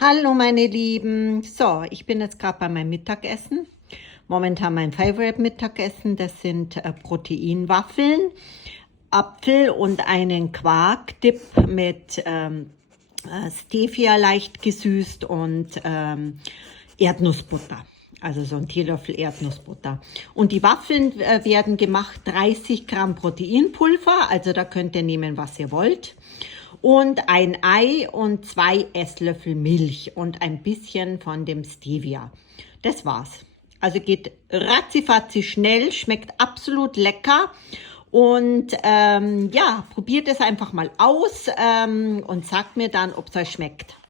Hallo meine Lieben, so, ich bin jetzt gerade bei meinem Mittagessen. Momentan mein Favorite Mittagessen, das sind Proteinwaffeln, Apfel und einen Quarkdip mit Stevia leicht gesüßt und Erdnussbutter. Also so ein Teelöffel Erdnussbutter. Und die Waffeln werden gemacht 30 Gramm Proteinpulver, also da könnt ihr nehmen, was ihr wollt. Und ein Ei und 2 Esslöffel Milch und ein bisschen von dem Stevia. Das war's. Also geht ratzifatzi schnell, schmeckt absolut lecker. Und ja, probiert es einfach mal aus und sagt mir dann, ob es euch schmeckt.